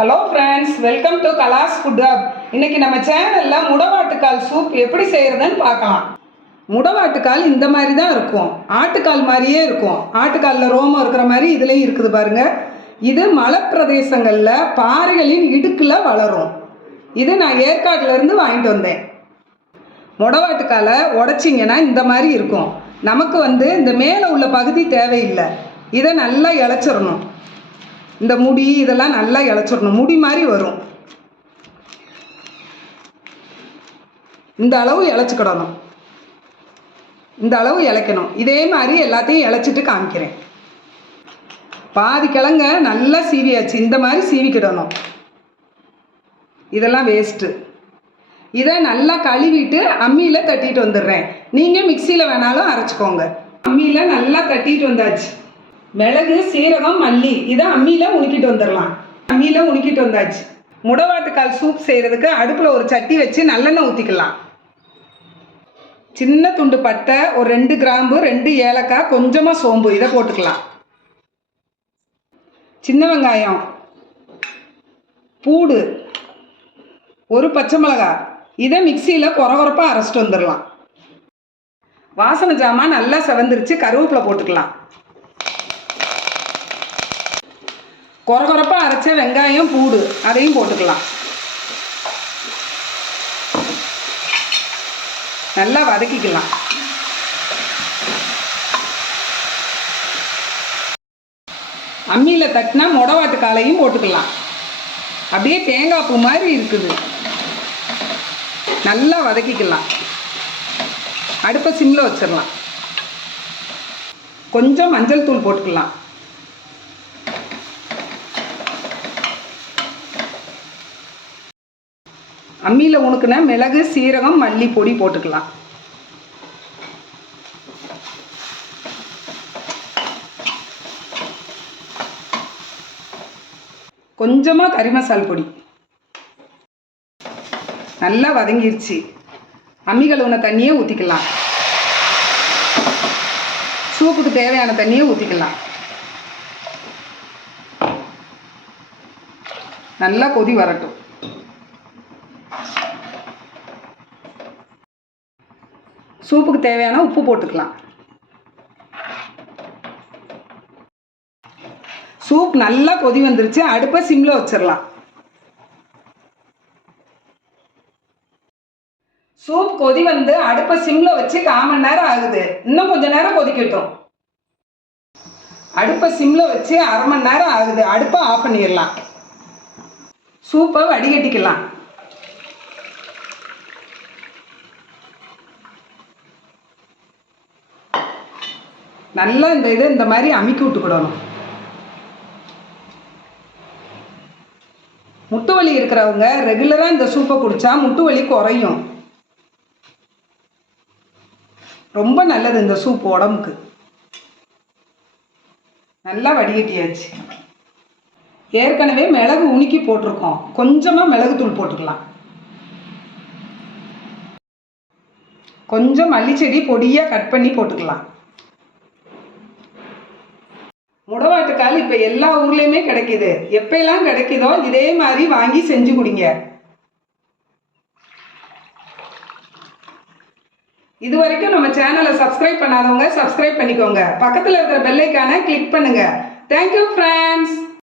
Hello friends welcome to Kalas food hub இன்னைக்கு நம்ம சேனலில் முடவாட்டுக்கால் சூப் எப்படி செய்கிறதுன்னு பார்க்கலாம். முடவாட்டுக்கால் இந்த மாதிரி தான் இருக்கும். ஆட்டுக்கால் மாதிரியே இருக்கும். ஆட்டுக்காலில் ரோமம் இருக்கிற மாதிரி இதுலேயும் இருக்குது பாருங்க. இது மலைப்பிரதேசங்களில் பாறைகளின் இடுக்கில் வளரும். இது நான் ஏற்காட்டிலேருந்து வாங்கிட்டு வந்தேன். முடவாட்டுக்காலை உடச்சிங்கன்னா இந்த மாதிரி இருக்கும். நமக்கு வந்து இந்த மேலே உள்ள பகுதி தேவையில்லை. இதை நல்லா இழைச்சிடணும். இந்த முடி இதெல்லாம் நல்லா இழைச்சிடணும். முடி மாதிரி வரும். இந்த அளவு இளைச்சிக்கிடணும் இந்த அளவு இளைக்கணும் இதே மாதிரி எல்லாத்தையும் இளைச்சிட்டு காமிக்கிறேன். பாதி கிழங்க நல்லா சீவியாச்சு. இந்த மாதிரி சீவிக்கிடணும். இதெல்லாம் வேஸ்ட்டு இதை நல்லா கழுவிட்டு அம்மியில் தட்டிட்டு வந்துடுறேன். நீங்கள் மிக்சியில் வேணாலும் அரைச்சிக்கோங்க. அம்மியில் நல்லா தட்டிட்டு வந்தாச்சு. மிளகு சீரகம் மல்லி. இதை அம்மியில் உணுக்கிட்டு வந்துடலாம் அம்மியில் உணுக்கிட்டு வந்தாச்சு. முடவாட்டுக்கால் சூப் செய்கிறதுக்கு அடுப்பில் ஒரு சட்டி வச்சு நல்லெண்ணெய் ஊற்றிக்கலாம் சின்ன துண்டு பட்டை ஒரு ரெண்டு கிராம்பு ரெண்டு ஏலக்காய் கொஞ்சமாக சோம்பு. இதை போட்டுக்கலாம். சின்ன வெங்காயம். பூடு. ஒரு பச்சை மிளகாய். இதை மிக்சியில் குறகுறப்பாக அரைச்சிட்டு வந்துடலாம் வாசனை ஜாமான் நல்லா செவந்துருச்சு. கருவேப்பிலை போட்டுக்கலாம். குறகுறப்பாக அரைச்ச வெங்காயம் பூடு. அதையும் போட்டுக்கலாம். நல்லா வதக்கிக்கலாம். அம்மியில் தட்டினா முடவாட்டு காலையும் போட்டுக்கலாம். அப்படியே தேங்காய் பூ மாதிரி இருக்குது. நல்லா வதக்கிக்கலாம். அடுப்பை சிம்மில் வச்சிடலாம் கொஞ்சம் மஞ்சள் தூள் போட்டுக்கலாம். அம்மியில் உணுக்குன மிளகு சீரகம் மல்லி பொடி போட்டுக்கலாம். கொஞ்சமாக கறி மசால் பொடி. நல்லா வதங்கிருச்சு. அம்மி கழுவுன தண்ணியை ஊற்றிக்கலாம் சூப்புக்கு தேவையான தண்ணியை ஊற்றிக்கலாம் நல்லா கொதி வரட்டும். சூப்புக்கு தேவையான உப்பு போட்டுக்கலாம். சூப் நல்லா கொதி வந்துருச்சு. அடுப்பை சிம்ல வச்சிடலாம் சூப் கொதி வந்து அடுப்பை சிம்ல வச்சு கால் மணி நேரம் ஆகுது. இன்னும் கொஞ்ச நேரம் கொதிக்கட்டும். அடுப்பை சிம்ல வச்சு அரை மணி நேரம் ஆகுது. அடுப்பை ஆஃப் பண்ணிடலாம் சூப்பை வடிகட்டிக்கலாம். நல்லா இந்த இதை இந்த மாதிரி அமுக்கி விட்டுக்கிடணும். முட்டு வலி இருக்கிறவங்க ரெகுலராக இந்த சூப்பை குடித்தா முட்டு வலி குறையும். ரொம்ப நல்லது இந்த சூப் உடம்புக்கு. நல்லா வடிகட்டியாச்சு. ஏற்கனவே மிளகு உணுக்கி போட்டிருக்கோம். கொஞ்சமாக மிளகுத்தூள் போட்டுக்கலாம். கொஞ்சம் மல்லிச்செடி பொடியாக கட் பண்ணி போட்டுக்கலாம். முடவாட்டுக்கால் இப்போ எல்லா ஊர்லேயுமே கிடைக்குது. எப்பெல்லாம் கிடைக்குதோ இதே மாதிரி வாங்கி செஞ்சு குடிங்க. இது வரைக்கும் நம்ம சேனலை சப்ஸ்கிரைப் பண்ணாதவங்க சப்ஸ்கிரைப் பண்ணிக்கோங்க. பக்கத்தில் இருக்கிற பெல்லைக்கான கிளிக் பண்ணுங்க. Thank you friends